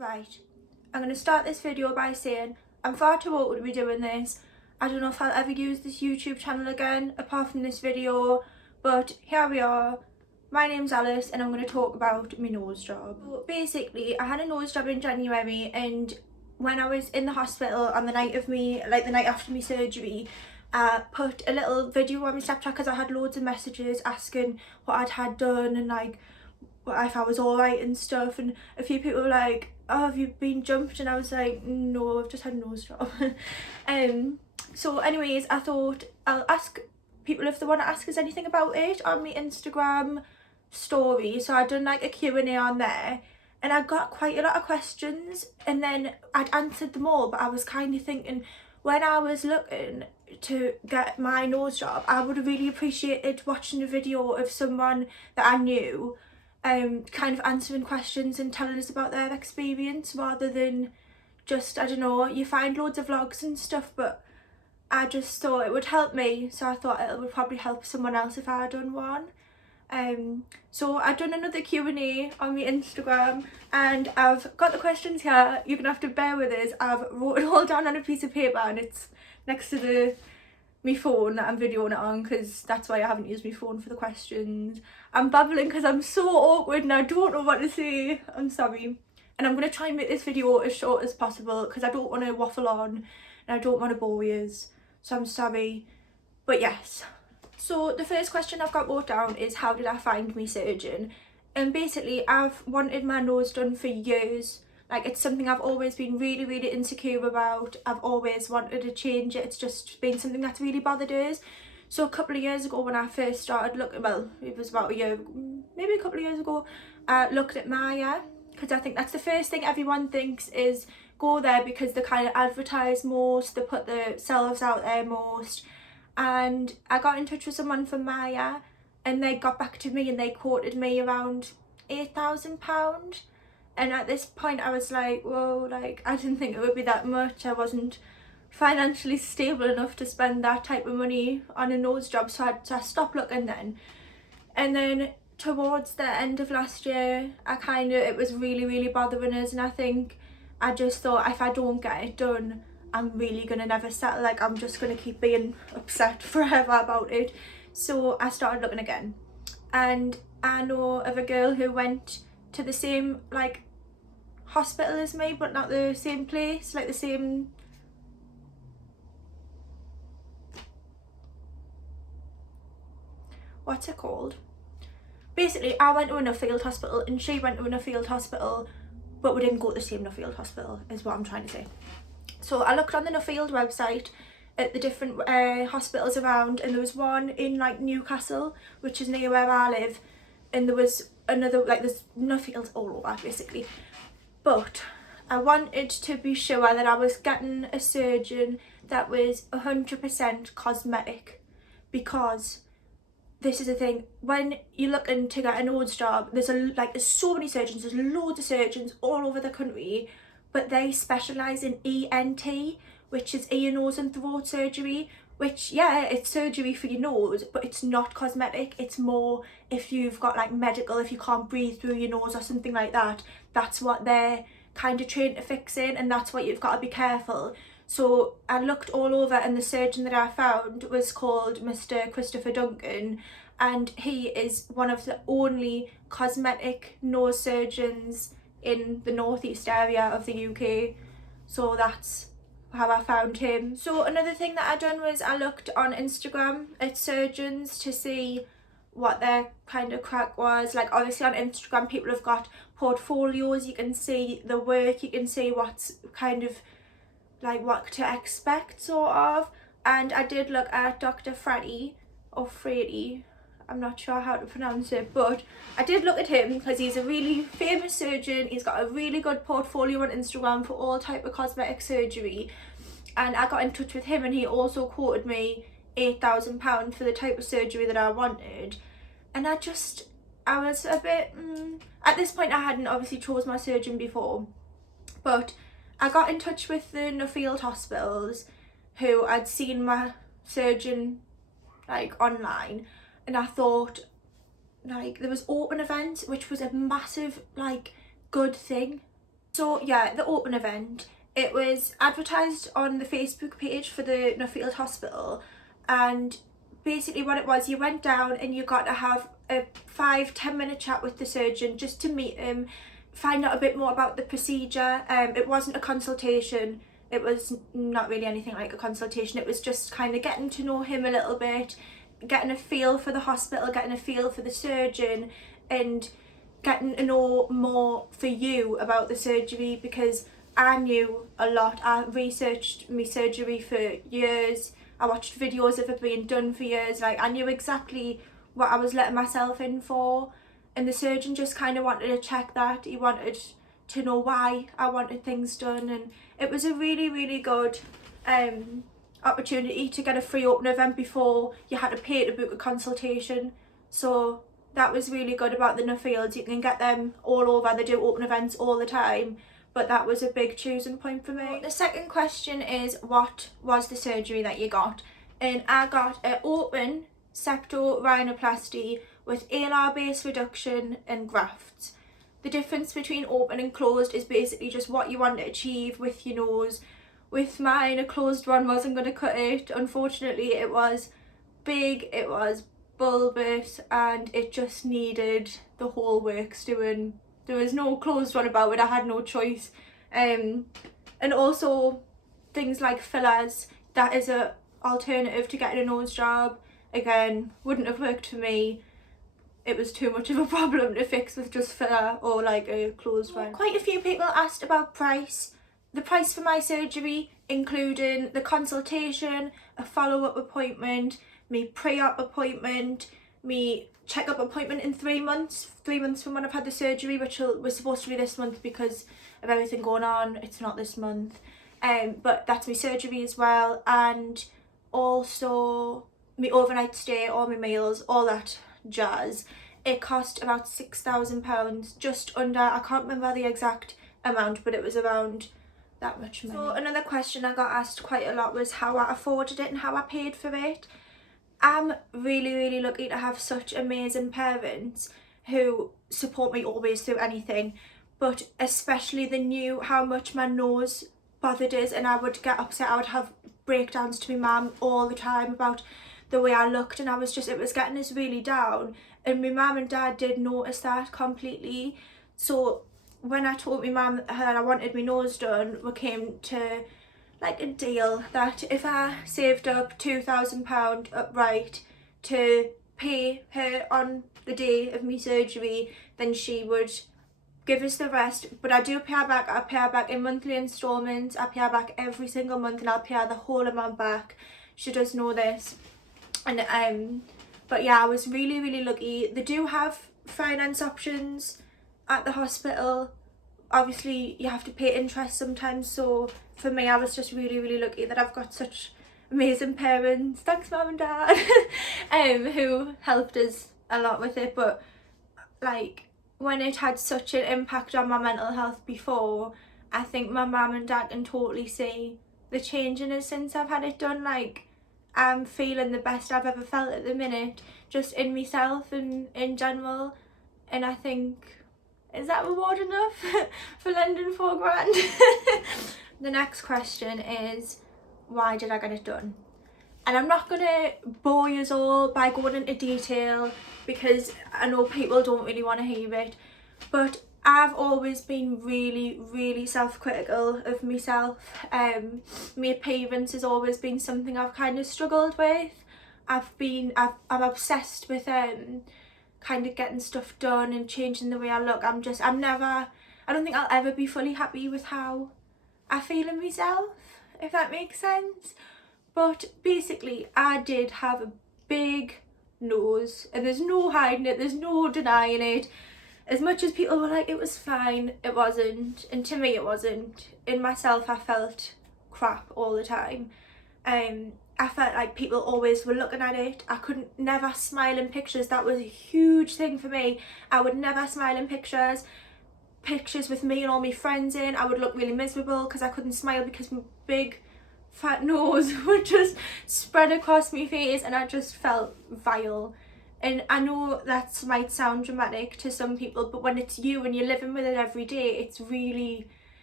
Right, I'm going to start this video by saying I'm far too old to be doing this. I don't know if I'll ever use this YouTube channel again apart from this video, but here we are. My name's Alice and I'm going to talk about my nose job. So basically, I had a nose job in January, and when I was in the hospital on the night of me, like the night after my surgery, I put a little video on my Snapchat because I had loads of messages asking what I'd had done and like if I was alright and stuff, and a few people were like, oh, have you been jumped? And I was like, no, I've just had a nose job. So anyways, I thought I'll ask people if they want to ask us anything about it on my Instagram story. So I'd done like a Q&A on there and I got quite a lot of questions, and then I'd answered them all, but I was kind of thinking, when I was looking to get my nose job, I would have really appreciated watching a video of someone that I knew kind of answering questions and telling us about their experience, rather than just, I don't know, you find loads of vlogs and stuff, but I just thought it would help me, so I thought it would probably help someone else if I had done one. So I've done another Q&A on my Instagram and I've got the questions here. You're gonna have to bear with us. I've wrote it all down on a piece of paper and it's next to my phone that I'm videoing it on, because that's why I haven't used my phone for the questions. I'm babbling because I'm so awkward and I don't know what to say. I'm sorry. And I'm going to try and make this video as short as possible because I don't want to waffle on and I don't want to bore you. So I'm sorry. But yes. So the first question I've got wrote down is, how did I find my surgeon? And basically, I've wanted my nose done for years. Like, it's something I've always been really, really insecure about. I've always wanted to change it. It's just been something that's really bothered us. So a couple of years ago when I first started looking, well, it was about a year, maybe a couple of years ago, I looked at Maya, because I think that's the first thing everyone thinks is go there, because they kind of advertise most, they put themselves out there most. And I got in touch with someone from Maya and they got back to me and they quoted me around £8,000. And at this point I was like, whoa, like I didn't think it would be that much. I wasn't financially stable enough to spend that type of money on a nose job, so I stopped looking then. And then towards the end of last year, it was really, really bothering us, and I think I just thought, if I don't get it done, I'm really gonna never settle. Like, I'm just gonna keep being upset forever about it. So I started looking again, and I know of a girl who went to the same like hospital as me, but not the same place, like the same, what's it called? Basically, I went to a Nuffield hospital and she went to a Nuffield hospital, but we didn't go to the same Nuffield hospital, is what I'm trying to say. So I looked on the Nuffield website at the different hospitals around, and there was one in like Newcastle, which is near where I live, and there was another, like there's Nuffields all over basically. But I wanted to be sure that I was getting a surgeon that was 100% cosmetic, because this is the thing, when you're looking to get a nose job, there's so many surgeons, there's loads of surgeons all over the country, but they specialise in ENT, which is ear, nose and throat surgery, which, yeah, it's surgery for your nose, but it's not cosmetic. It's more if you've got like medical, if you can't breathe through your nose or something like that, that's what they're kind of trained to fix in, and that's what you've got to be careful. So I looked all over, and the surgeon that I found was called Mr. Christopher Duncan, and he is one of the only cosmetic nose surgeons in the northeast area of the UK. So that's how I found him. So another thing that I done was I looked on Instagram at surgeons to see what their kind of crack was. Like, obviously on Instagram people have got portfolios, you can see the work, you can see what's kind of like what to expect sort of. And I did look at Dr. Freddy, or Freddy, I'm not sure how to pronounce it, but I did look at him because he's a really famous surgeon. He's got a really good portfolio on Instagram for all type of cosmetic surgery, and I got in touch with him and he also quoted me £8,000 for the type of surgery that I wanted. And I was a bit at this point I hadn't obviously chose my surgeon before, but I got in touch with the Nuffield hospitals who I'd seen my surgeon like online, and I thought, like, there was open events, which was a massive like good thing So yeah, the open event, it was advertised on the Facebook page for the Nuffield Hospital, and basically what it was, you went down and you got to have a 5-10 minute chat with the surgeon just to meet him, find out a bit more about the procedure. It wasn't a consultation, it was not really anything like a consultation, it was just kind of getting to know him a little bit, getting a feel for the hospital, getting a feel for the surgeon, and getting to know more for you about the surgery, because I knew a lot. I researched my surgery for years, I watched videos of it being done for years, like I knew exactly what I was letting myself in for, and the surgeon just kind of wanted to check that. He wanted to know why I wanted things done, and it was a really good opportunity to get a free open event before you had to pay to book a consultation. So that was really good about the Nuffields. You can get them all over, they do open events all the time, but that was a big choosing point for me. The second question is, what was the surgery that you got? And I got an open septo rhinoplasty with alar base reduction and grafts. The difference between open and closed is basically just what you want to achieve with your nose. With mine, a closed one wasn't going to cut it. Unfortunately, it was big, it was bulbous, and it just needed the whole works doing. There was no closed one about it, I had no choice. And also things like fillers, that is a alternative to getting a nose job. Again, wouldn't have worked for me. It was too much of a problem to fix with just filler or like a closed one. Quite a few people asked about price. The price for my surgery, including the consultation, a follow-up appointment, me pre-op appointment, me check-up appointment in 3 months. 3 months from when I've had the surgery, which was supposed to be this month because of everything going on. It's not this month. But that's my surgery as well, and also my overnight stay, all my meals, all that jazz. It cost about £6,000, just under. I can't remember the exact amount, but it was around that much money. So another question I got asked quite a lot was how I afforded it and how I paid for it. I'm really lucky to have such amazing parents who support me always through anything, but especially they knew how much my nose bothered us, and I would get upset. I would have breakdowns to my mum all the time about the way I looked, and it was getting us really down, and my mum and dad did notice that completely. So when I told my mum that I wanted my nose done, we came to like a deal that if I saved up £2,000 upright to pay her on the day of my surgery, then she would give us the rest. But I do pay her back. I pay her back in monthly instalments. I pay her back every single month, and I'll pay her the whole amount back. She does know this. And but yeah, I was really lucky. They do have finance options at the hospital. Obviously you have to pay interest sometimes, so for me I was just really lucky that I've got such amazing parents, thanks mum and dad, who helped us a lot with it. But like, when it had such an impact on my mental health before, I think my mum and dad can totally see the change in us since I've had it done. Like, I'm feeling the best I've ever felt at the minute, just in myself and in general, and I think, is that reward enough for lending £4,000? The next question is, why did I get it done? And I'm not going to bore you all by going into detail, because I know people don't really want to hear it, but I've always been really self-critical of myself. My appearance has always been something I've kind of struggled with. I'm obsessed with kind of getting stuff done and changing the way I look. I don't think I'll ever be fully happy with how I feel in myself, if that makes sense. But basically, I did have a big nose, and there's no hiding it, there's no denying it. As much as people were like, it was fine, it wasn't. And to me, it wasn't. In myself, I felt crap all the time. I felt like people always were looking at it. I could never smile in pictures. That was a huge thing for me. I would never smile in pictures with me and all my friends in. I would look really miserable because I couldn't smile because my big fat nose would just spread across my face, and I just felt vile. And I know that might sound dramatic to some people, but when it's you and you're living with it every day, it's really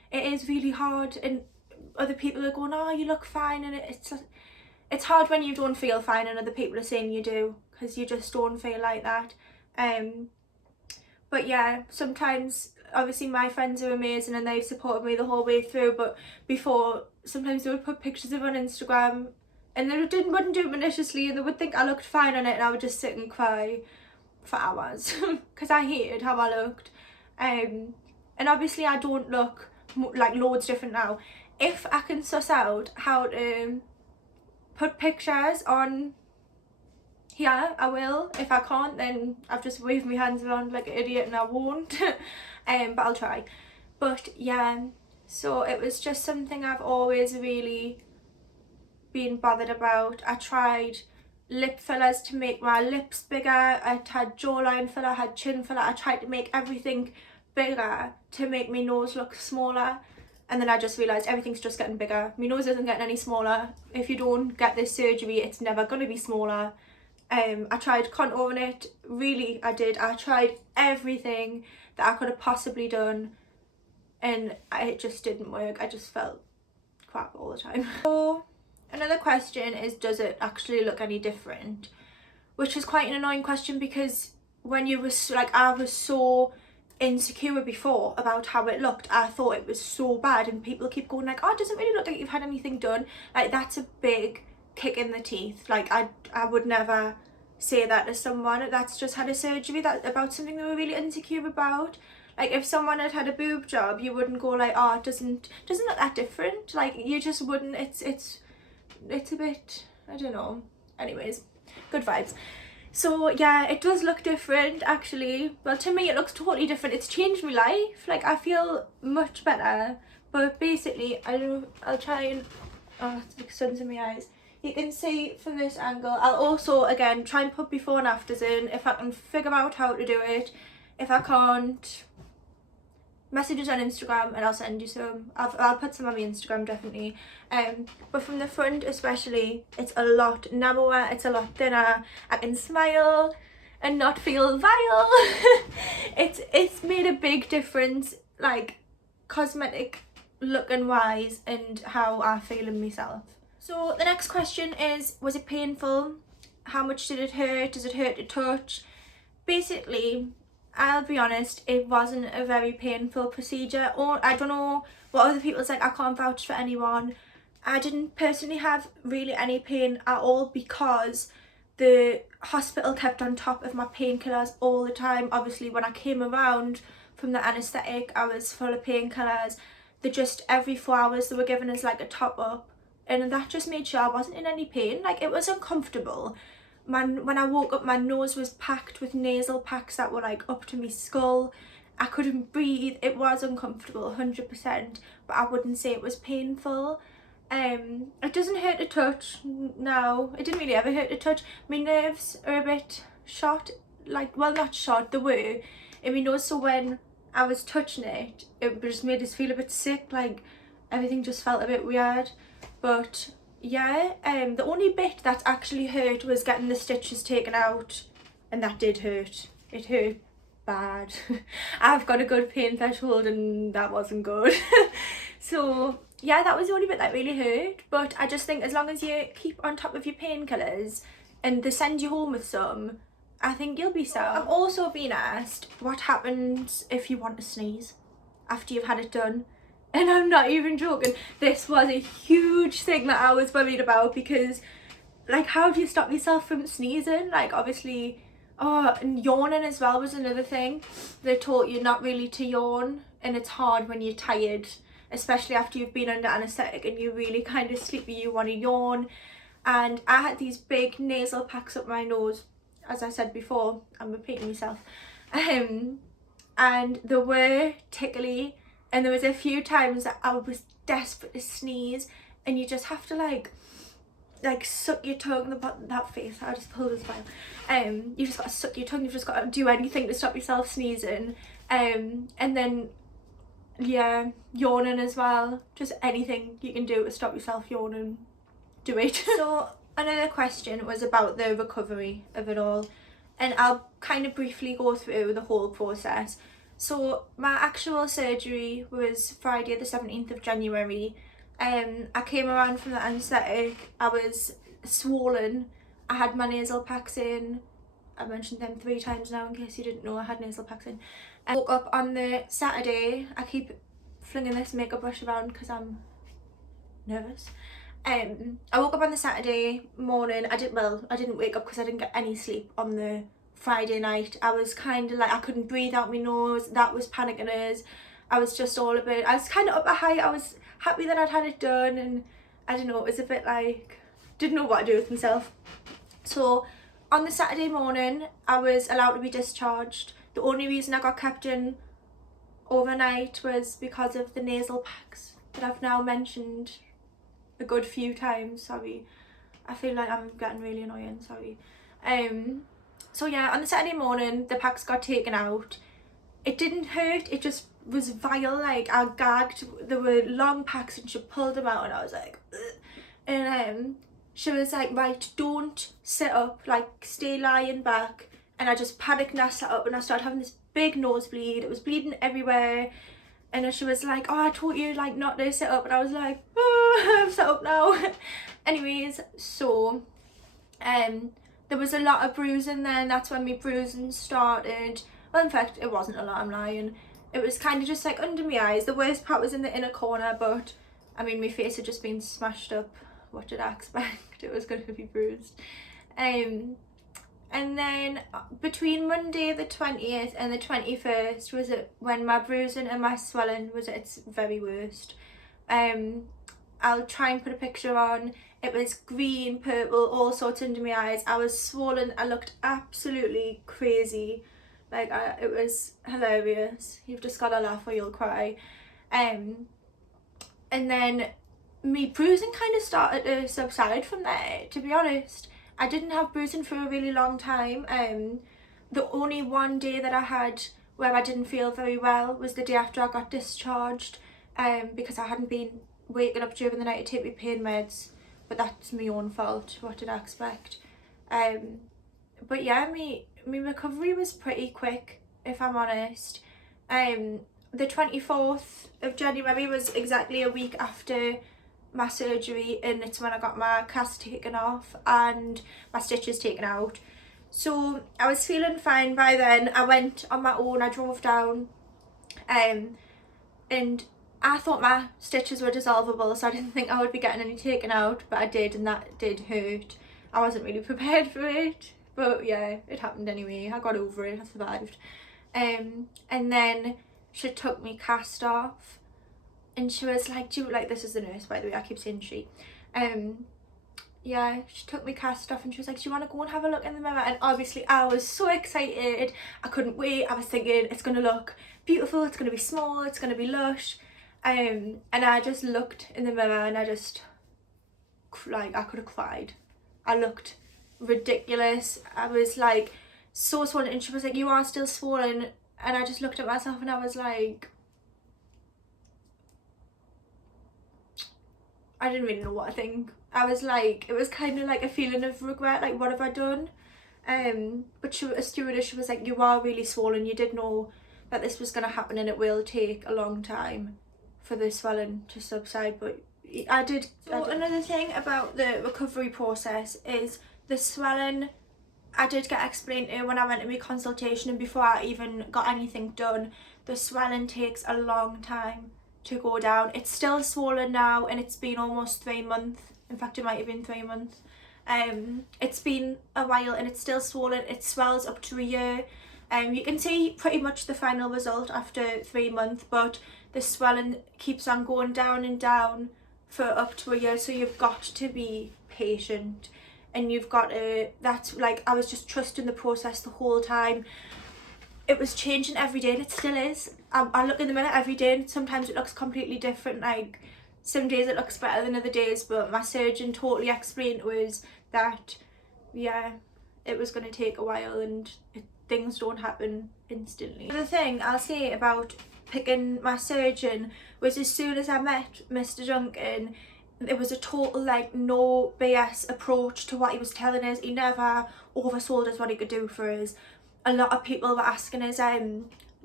it is really hard, and other people are going, oh, you look fine, and it's hard when you don't feel fine and other people are saying you do, because you just don't feel like that. But yeah, sometimes obviously my friends are amazing and they've supported me the whole way through, but before, sometimes they would put pictures of it on Instagram and they wouldn't do it maliciously, and they would think I looked fine on it, and I would just sit and cry for hours because I hated how I looked. And obviously I don't look like loads different now. If I can suss out how to put pictures on here, I will. If I can't, then I've just waved my hands around like an idiot and I won't. But I'll try. But yeah, so it was just something I've always really been bothered about. I tried lip fillers to make my lips bigger. I had jawline filler, I had chin filler. I tried to make everything bigger to make my nose look smaller. And then I just realised everything's just getting bigger. My nose isn't getting any smaller. If you don't get this surgery, it's never going to be smaller. I tried contouring it, really I did. I tried everything that I could have possibly done and it just didn't work. I just felt crap all the time. So another question is, does it actually look any different? Which is quite an annoying question, because when you was like, I was so insecure before about how it looked. I thought it was so bad, and people keep going like, oh, it doesn't really look like you've had anything done. Like, that's a big kick in the teeth. Like, I would never say that to someone that's just had a surgery about something they were really insecure about. Like, if someone had had a boob job, you wouldn't go like, oh, it doesn't look that different. Like, you just wouldn't. It's a bit, I don't know. Anyways, good vibes. So yeah, it does look different actually. Well, to me it looks totally different. It's changed my life. Like, I feel much better. But basically, I'll try and, oh, it's like sun's in my eyes. You can see from this angle. I'll also again try and put before and afters in if I can figure out how to do it. If I can't, messages on Instagram and I'll send you some. I'll put some on my Instagram definitely. But from the front especially, it's a lot narrower, it's a lot thinner. I can smile and not feel vile. It's made a big difference, like cosmetic looking wise, and how I feel in myself. So the next question is, was it painful? How much did it hurt? Does it hurt to touch? Basically, I'll be honest, it wasn't a very painful procedure. Or I don't know what other people's like, I can't vouch for anyone. I didn't personally have really any pain at all, because the hospital kept on top of my painkillers all the time. Obviously, when I came around from the anaesthetic, I was full of painkillers. They just, every 4 hours, they were giving us like a top up. And that just made sure I wasn't in any pain. Like, it was uncomfortable. When I woke up, my nose was packed with nasal packs that were like up to my skull. I couldn't breathe. It was uncomfortable, 100%, but I wouldn't say it was painful. It doesn't hurt to touch. No, it didn't really ever hurt to touch. My nerves are a bit shot, like, well, not shot, they were in my nose, so when I was touching it, it just made us feel a bit sick, like everything just felt a bit weird. But yeah, the only bit that actually hurt was getting the stitches taken out, and that did hurt. It hurt bad. I've got a good pain threshold and that wasn't good. So yeah, that was the only bit that really hurt. But I just think as long as you keep on top of your painkillers and they send you home with some, I think you'll be sound. I've also been asked what happens if you want to sneeze after you've had it done. And I'm not even joking, this was a huge thing that I was worried about, because like, how do you stop yourself from sneezing? Like, obviously, oh, and yawning as well was another thing. They taught you not really to yawn, and it's hard when you're tired, especially after you've been under anaesthetic and you're really kind of sleepy, you want to yawn. And I had these big nasal packs up my nose, as I said before, I'm repeating myself, and they were tickly. And there was a few times that I was desperate to sneeze, and you just have to like suck your tongue. That face, I just pulled as well. You just got to suck your tongue. You've just got to do anything to stop yourself sneezing. And then yeah, yawning as well. Just anything you can do to stop yourself yawning, do it. So another question was about the recovery of it all, and I'll kind of briefly go through the whole process. So my actual surgery was Friday the 17th of January. I came around from the anaesthetic, I was swollen, I had my nasal packs in. I mentioned them 3 times now in case you didn't know I had nasal packs in. I woke up on the Saturday. I keep flinging this makeup brush around because I'm nervous. I woke up on the Saturday morning. I didn't wake up because I didn't get any sleep on the Friday night. I was kind of like, I couldn't breathe out my nose. That was panicking us. I was just all a bit, I was kind of up a high. I was happy that I'd had it done, and I don't know, it was a bit like, didn't know what to do with myself. So on the Saturday morning, I was allowed to be discharged. The only reason I got kept in overnight was because of the nasal packs that I've now mentioned a good few times. Sorry, I feel like I'm getting really annoying. Sorry. So yeah, on the Saturday morning, the packs got taken out. It didn't hurt, it just was vile. Like, I gagged. There were long packs and she pulled them out and I was like, ugh. And she was like, right, don't sit up, like stay lying back. And I just panicked and I sat up and I started having this big nosebleed. It was bleeding everywhere. And then she was like, oh, I taught you like not to sit up. And I was like, oh, I'm sat up now. Anyways, so there was a lot of bruising then. That's when my bruising started. Well, in fact, it wasn't a lot, I'm lying. It was kind of just like under my eyes. The worst part was in the inner corner, but I mean, my face had just been smashed up. What did I expect? It was going to be bruised. And then between Monday the 20th and the 21st was it when my bruising and my swelling was at its very worst. I'll try and put a picture on. It was green, purple, all sorts under my eyes. I was swollen. I looked absolutely crazy. Like, it was hilarious. You've just got to laugh or you'll cry. And then me bruising kind of started to subside from there, to be honest. I didn't have bruising for a really long time. The only one day that I had where I didn't feel very well was the day after I got discharged, because I hadn't been waking up during the night to take my pain meds, but that's my own fault. What did I expect? But yeah, my recovery was pretty quick, if I'm honest. The 24th of January was exactly a week after my surgery, and it's when I got my cast taken off and my stitches taken out. So I was feeling fine by then. I went on my own, I drove down, and I thought my stitches were dissolvable, so I didn't think I would be getting any taken out, but I did, and that did hurt. I wasn't really prepared for it, but yeah, it happened anyway. I got over it, I survived. And then she took me cast off, and she was like, do you, like, this is the nurse, by the way, I keep saying she. Yeah, she took me cast off and she was like, do you want to go and have a look in the mirror? And obviously I was so excited, I couldn't wait. I was thinking, it's going to look beautiful, it's going to be small, it's going to be lush. And I just looked in the mirror and I just, like, I could have cried. I looked ridiculous. I was like so swollen, and she was like, you are still swollen. And I just looked at myself and I was like, I didn't really know what to think. I was like, it was kind of like a feeling of regret, like, what have I done? But a stewardess, she was like, you are really swollen, you did know that this was going to happen and it will take a long time for the swelling to subside, but I did. Another thing about the recovery process is the swelling, I did get explained to when I went to my consultation, and before I even got anything done, the swelling takes a long time to go down. It's still swollen now, and it's been almost 3 months. In fact, it might have been 3 months. It's been a while and it's still swollen. It swells up to a year. You can see pretty much the final result after 3 months, but the swelling keeps on going down and down for up to a year, so you've got to be patient, and you've got to, that's like, I was just trusting the process the whole time. It was changing every day, and it still is. I look in the mirror every day and sometimes it looks completely different. Like, some days it looks better than other days, but my surgeon totally explained to us that, yeah, it was going to take a while and things don't happen instantly. The thing I'll say about picking my surgeon was, as soon as I met Mr. Duncan, it was a total, like, no BS approach to what he was telling us. He never oversold us what he could do for us. A lot of people were asking us,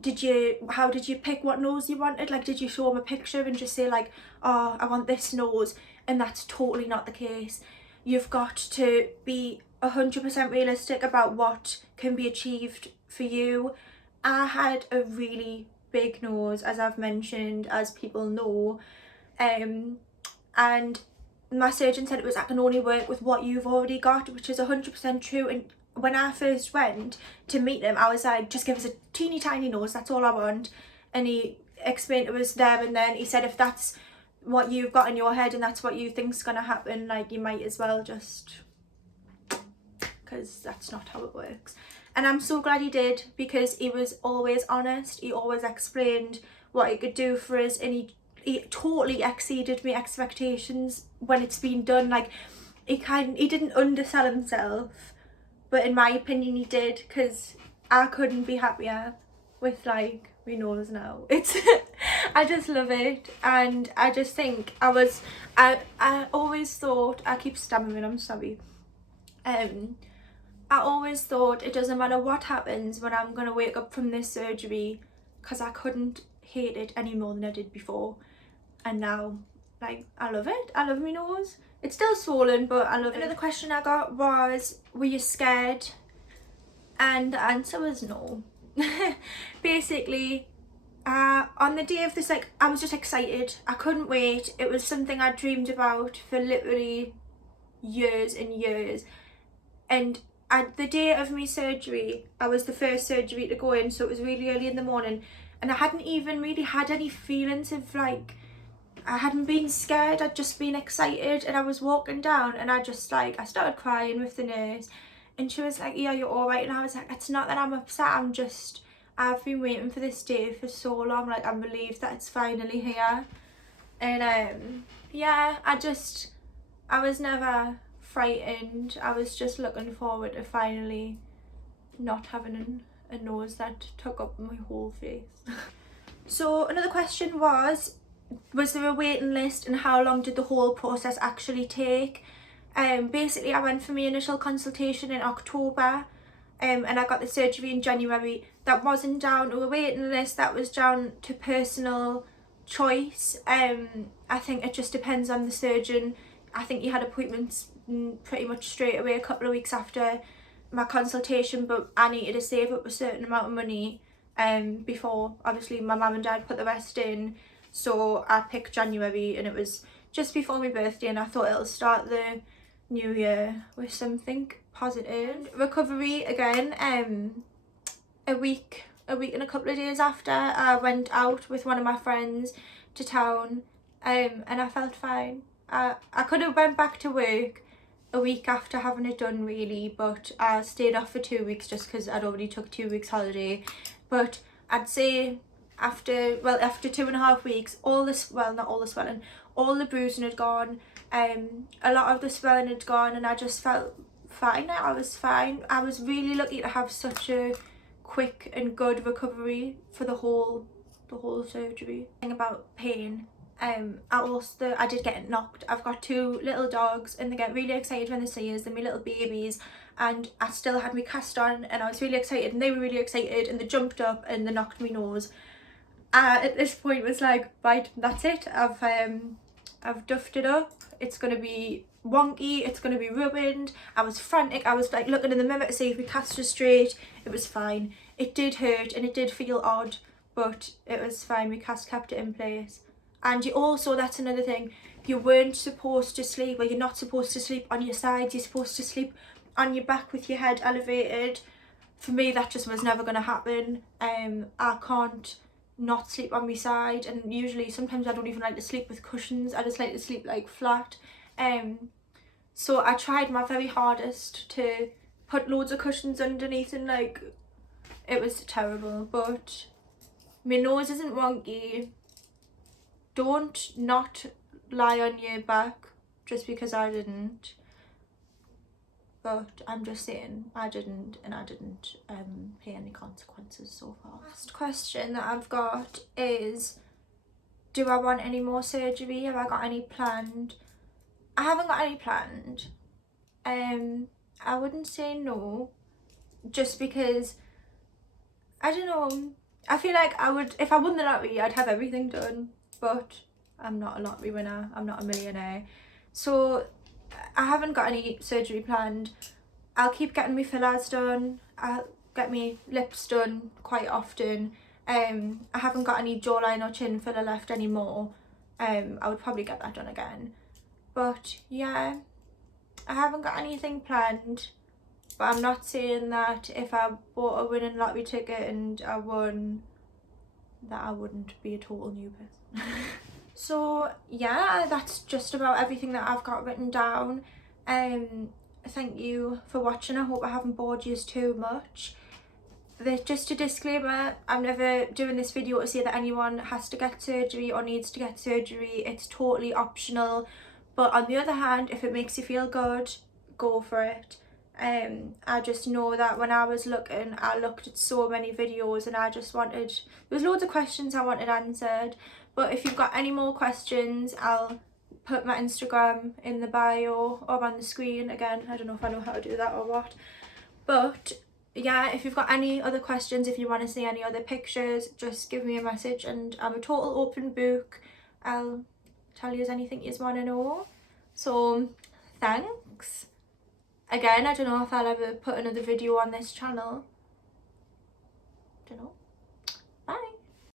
how did you pick what nose you wanted? Like, did you show them a picture and just say like, oh, I want this nose? And that's totally not the case. You've got to be 100% realistic about what can be achieved for you. I had a really big nose, as I've mentioned, as people know, and my surgeon said it was, I can only work with what you've already got, which is 100% true. And when I first went to meet him, I was like, just give us a teeny tiny nose, that's all I want. And he explained it was there and then. He said, if that's what you've got in your head and that's what you think's gonna happen, like, you might as well just, because that's not how it works. And I'm so glad he did, because he was always honest. He always explained what he could do for us, and he totally exceeded my expectations when it's been done. Like, he didn't undersell himself, but in my opinion he did, because I couldn't be happier with like my nose now. It's I just love it, and I just think I always thought, I keep stammering, I'm sorry. I always thought it doesn't matter what happens when I'm gonna wake up from this surgery, because I couldn't hate it any more than I did before. And now, like, I love it. I love my nose. It's still swollen, but I love it. Another question I got was, were you scared? And the answer was no. Basically, on the day of this, like, I was just excited. I couldn't wait. It was something I dreamed about for literally years and years. And the day of my surgery, I was the first surgery to go in, so it was really early in the morning, and I hadn't even really had any feelings of like, I hadn't been scared, I'd just been excited. And I was walking down and I started crying with the nurse, and she was like, yeah, you're all right. And I was like, it's not that I'm upset, I've been waiting for this day for so long, like, I'm relieved that it's finally here. And yeah, I was never frightened. I was just looking forward to finally not having a nose that took up my whole face. So another question was there a waiting list, and how long did the whole process actually take? Basically, I went for my initial consultation in October, and I got the surgery in January. That wasn't down to a waiting list, that was down to personal choice. I think it just depends on the surgeon. I think he had appointments pretty much straight away a couple of weeks after my consultation, but I needed to save up a certain amount of money before obviously my mum and dad put the rest in. So I picked January, and it was just before my birthday, and I thought it'll start the new year with something positive. Recovery again, a week and a couple of days after, I went out with one of my friends to town, and I felt fine. I could have went back to work a week after having it done really, but I stayed off for 2 weeks just because I'd already took 2 weeks holiday. But I'd say after 2.5 weeks, all the bruising had gone, a lot of the swelling had gone, and I just felt fine. I was fine. I was really lucky to have such a quick and good recovery for the whole surgery. Thing about pain, I did get knocked. I've got 2 little dogs, and they get really excited when they see us. They're my little babies, and I still had my cast on, and I was really excited, and they were really excited, and they jumped up and they knocked me nose. At this point was like, right, that's it. I've duffed it up. It's gonna be wonky. It's gonna be ruined. I was frantic. I was like looking in the mirror to see if my cast was straight. It was fine. It did hurt and it did feel odd, but it was fine. My cast kept it in place. And you also, that's another thing, you weren't supposed to sleep, or you're not supposed to sleep on your sides. You're supposed to sleep on your back with your head elevated. For me, that just was never gonna happen. I can't not sleep on my side, and usually sometimes I don't even like to sleep with cushions. I just like to sleep like flat. So I tried my very hardest to put loads of cushions underneath, and like, it was terrible. But my nose isn't wonky. Don't not lie on your back just because I didn't. But I'm just saying, I didn't, and I didn't pay any consequences so far. Last question that I've got is, do I want any more surgery? Have I got any planned? I haven't got any planned. I wouldn't say no, just because, I don't know, I feel like I would, if I won the lottery, I'd have everything done, but I'm not a lottery winner, I'm not a millionaire. So I haven't got any surgery planned. I'll keep getting my fillers done. I'll get my lips done quite often. I haven't got any jawline or chin filler left anymore. I would probably get that done again. But yeah, I haven't got anything planned. But I'm not saying that if I bought a winning lottery ticket and I won, that I wouldn't be a total new person. So yeah, that's just about everything that I've got written down. Thank you for watching. I hope I haven't bored you too much. Just a disclaimer, I'm never doing this video to say that anyone has to get surgery or needs to get surgery. It's totally optional. But on the other hand, if it makes you feel good, go for it. I just know that when I was looking, I looked at so many videos and I just wanted, there was loads of questions I wanted answered. But if you've got any more questions, I'll put my Instagram in the bio or on the screen. Again, I don't know if I know how to do that or what. But yeah, if you've got any other questions, if you want to see any other pictures, just give me a message and I'm a total open book. I'll tell you anything you want to know. So thanks. Again, I don't know if I'll ever put another video on this channel. Don't know.